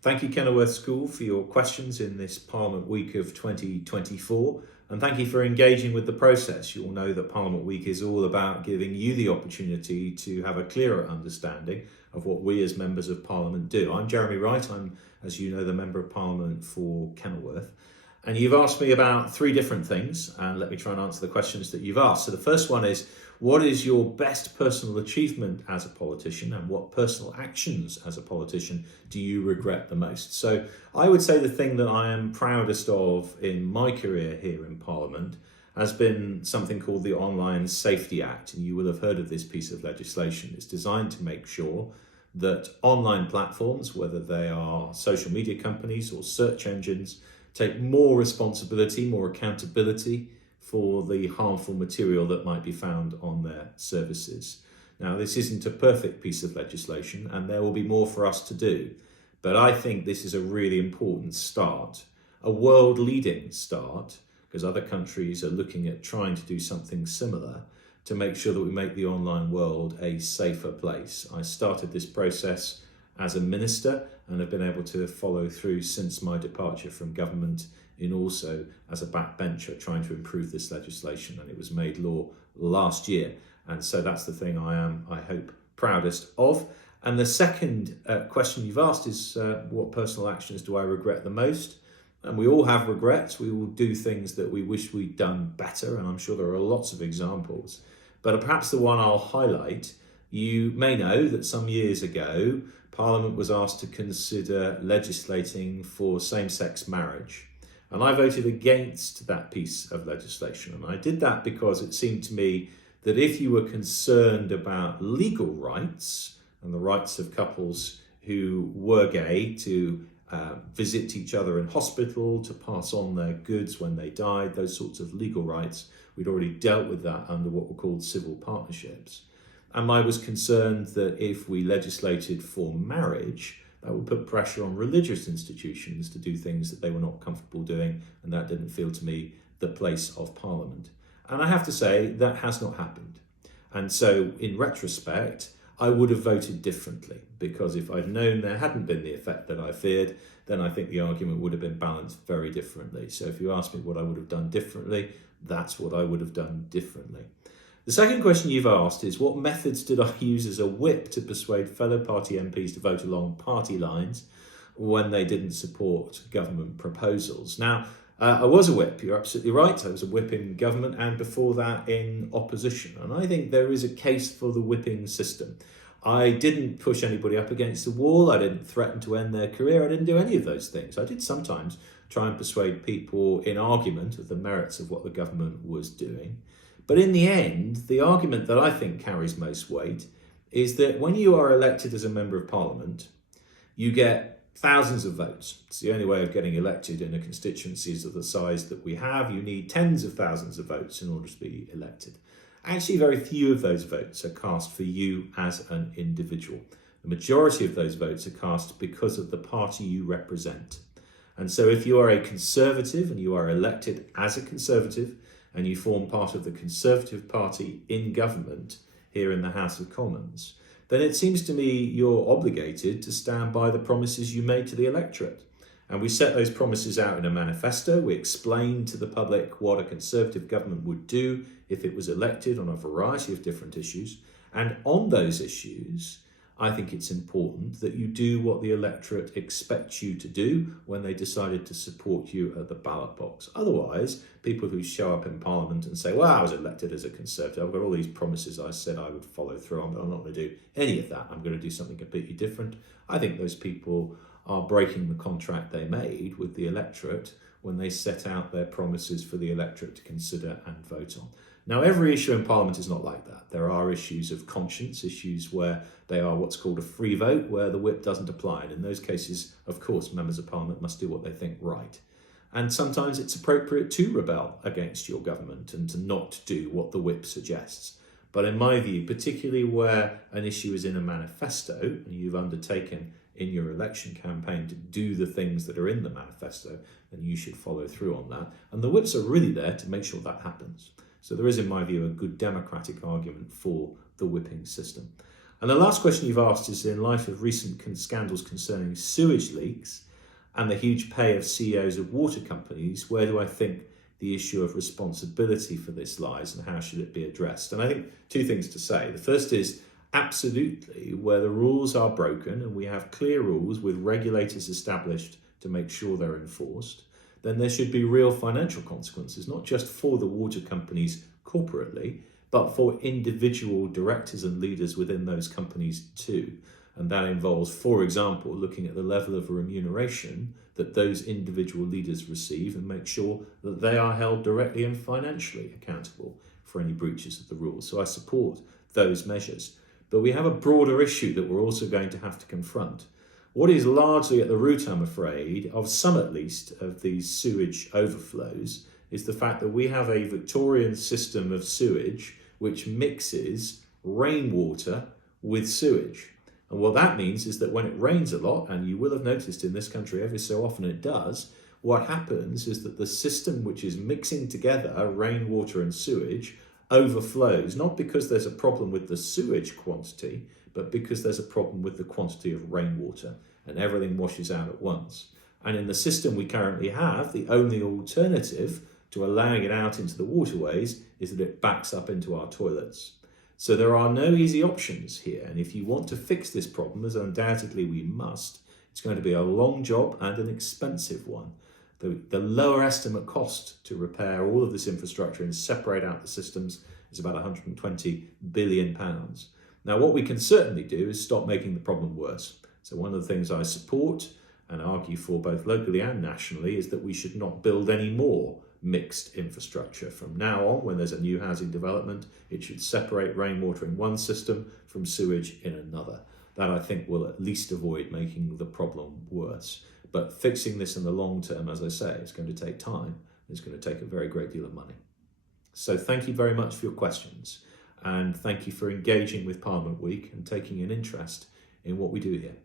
Thank you, Kenilworth School, for your questions in this Parliament Week of 2024. And thank you for engaging with the process. You'll know that Parliament Week is all about giving you the opportunity to have a clearer understanding of what we as members of Parliament do. I'm Jeremy Wright. I'm, as you know, the Member of Parliament for Kenilworth. And you've asked me about three different things, and let me try and answer the questions that you've asked. So the first one is, what is your best personal achievement as a politician, and what personal actions as a politician do you regret the most? So I would say the thing that I am proudest of in my career here in Parliament has been something called the Online Safety Act, and you will have heard of this piece of legislation. It's designed to make sure that online platforms, whether they are social media companies or search engines, take more responsibility, more accountability for the harmful material that might be found on their services. Now, this isn't a perfect piece of legislation, and there will be more for us to do, but I think this is a really important start, a world-leading start, because other countries are looking at trying to do something similar to make sure that we make the online world a safer place. I started this process as a minister and have been able to follow through since my departure from government in also as a backbencher trying to improve this legislation, and it was made law last year. And so that's the thing I am, I hope, proudest of. And the second question you've asked is what personal actions do I regret the most? And we all have regrets. We will do things that we wish we'd done better, and I'm sure there are lots of examples. But perhaps the one I'll highlight, you may know that some years ago, Parliament was asked to consider legislating for same-sex marriage. And I voted against that piece of legislation. And I did that because it seemed to me that if you were concerned about legal rights and the rights of couples who were gay to visit each other in hospital, to pass on their goods when they died, those sorts of legal rights, we'd already dealt with that under what were called civil partnerships. And I was concerned that if we legislated for marriage, that would put pressure on religious institutions to do things that they were not comfortable doing, and that didn't feel to me the place of Parliament. And I have to say, that has not happened. And so, in retrospect, I would have voted differently, because if I'd known there hadn't been the effect that I feared, then I think the argument would have been balanced very differently. So if you ask me what I would have done differently, that's what I would have done differently. The second question you've asked is, what methods did I use as a whip to persuade fellow party MPs to vote along party lines when they didn't support government proposals? Now, I was a whip, you're absolutely right. I was a whip in government and before that in opposition. And I think there is a case for the whipping system. I didn't push anybody up against the wall. I didn't threaten to end their career. I didn't do any of those things. I did sometimes try and persuade people in argument of the merits of what the government was doing. But in the end, the argument that I think carries most weight is that when you are elected as a Member of Parliament, you get thousands of votes. It's the only way of getting elected in a constituency of the size that we have. You need tens of thousands of votes in order to be elected. Actually, very few of those votes are cast for you as an individual. The majority of those votes are cast because of the party you represent. And so if you are a Conservative and you are elected as a Conservative, and you form part of the Conservative Party in government here in the House of Commons, then it seems to me you're obligated to stand by the promises you made to the electorate. And we set those promises out in a manifesto. We explained to the public what a Conservative government would do if it was elected on a variety of different issues. And on those issues, I think it's important that you do what the electorate expects you to do when they decided to support you at the ballot box. Otherwise, people who show up in Parliament and say, well, I was elected as a Conservative, I've got all these promises I said I would follow through on, but I'm not going to do any of that. I'm going to do something completely different. I think those people are breaking the contract they made with the electorate when they set out their promises for the electorate to consider and vote on. Now, every issue in Parliament is not like that. There are issues of conscience, issues where they are what's called a free vote, where the whip doesn't apply. And in those cases, of course, members of Parliament must do what they think right. And sometimes it's appropriate to rebel against your government and to not do what the whip suggests. But in my view, particularly where an issue is in a manifesto and you've undertaken in your election campaign to do the things that are in the manifesto, then you should follow through on that. And the whips are really there to make sure that happens. So there is, in my view, a good democratic argument for the whipping system. And the last question you've asked is, in light of recent scandals concerning sewage leaks and the huge pay of CEOs of water companies, where do I think the issue of responsibility for this lies and how should it be addressed? And I think two things to say. The first is, absolutely, where the rules are broken and we have clear rules with regulators established to make sure they're enforced, then there should be real financial consequences, not just for the water companies corporately, but for individual directors and leaders within those companies too. And that involves, for example, looking at the level of remuneration that those individual leaders receive and make sure that they are held directly and financially accountable for any breaches of the rules. So I support those measures. But we have a broader issue that we're also going to have to confront. What is largely at the root, I'm afraid, of some at least of these sewage overflows is the fact that we have a Victorian system of sewage which mixes rainwater with sewage. And what that means is that when it rains a lot, and you will have noticed in this country every so often it does, what happens is that the system which is mixing together rainwater and sewage overflows, not because there's a problem with the sewage quantity, but because there's a problem with the quantity of rainwater, and everything washes out at once. And in the system we currently have, the only alternative to allowing it out into the waterways is that it backs up into our toilets. So there are no easy options here, and if you want to fix this problem, as undoubtedly we must, it's going to be a long job and an expensive one. The lower estimate cost to repair all of this infrastructure and separate out the systems is about £120 billion. Now, what we can certainly do is stop making the problem worse. So one of the things I support and argue for both locally and nationally is that we should not build any more mixed infrastructure. From now on, when there's a new housing development, it should separate rainwater in one system from sewage in another. That, I think, will at least avoid making the problem worse. But fixing this in the long term, as I say, it's going to take time. It's going to take a very great deal of money. So thank you very much for your questions, and thank you for engaging with Parliament Week and taking an interest in what we do here.